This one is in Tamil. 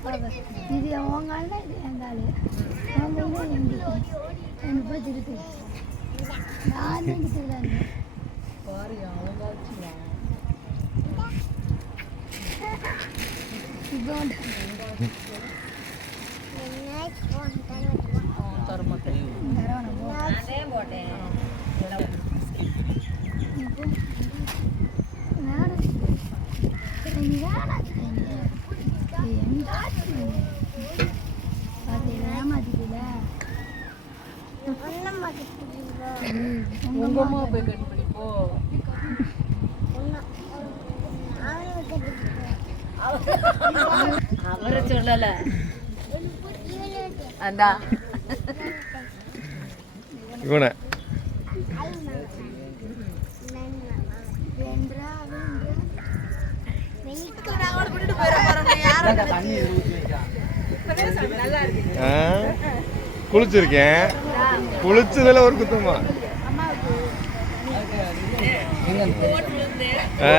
இது அவங்க அண்ணன் இது எங்க ஆளு அவங்க இது எங்க எனக்கு எங்கிட்ட தான் பாரு அவங்க இப்போ தர உங்க அம்மா போய் கட் பண்ணி அவரை சொல்லல அந்தா. இவனை ஆ குளிச்சிருக்கேன். குளிச்சதுல ஒரு குத்தமா? ஆ?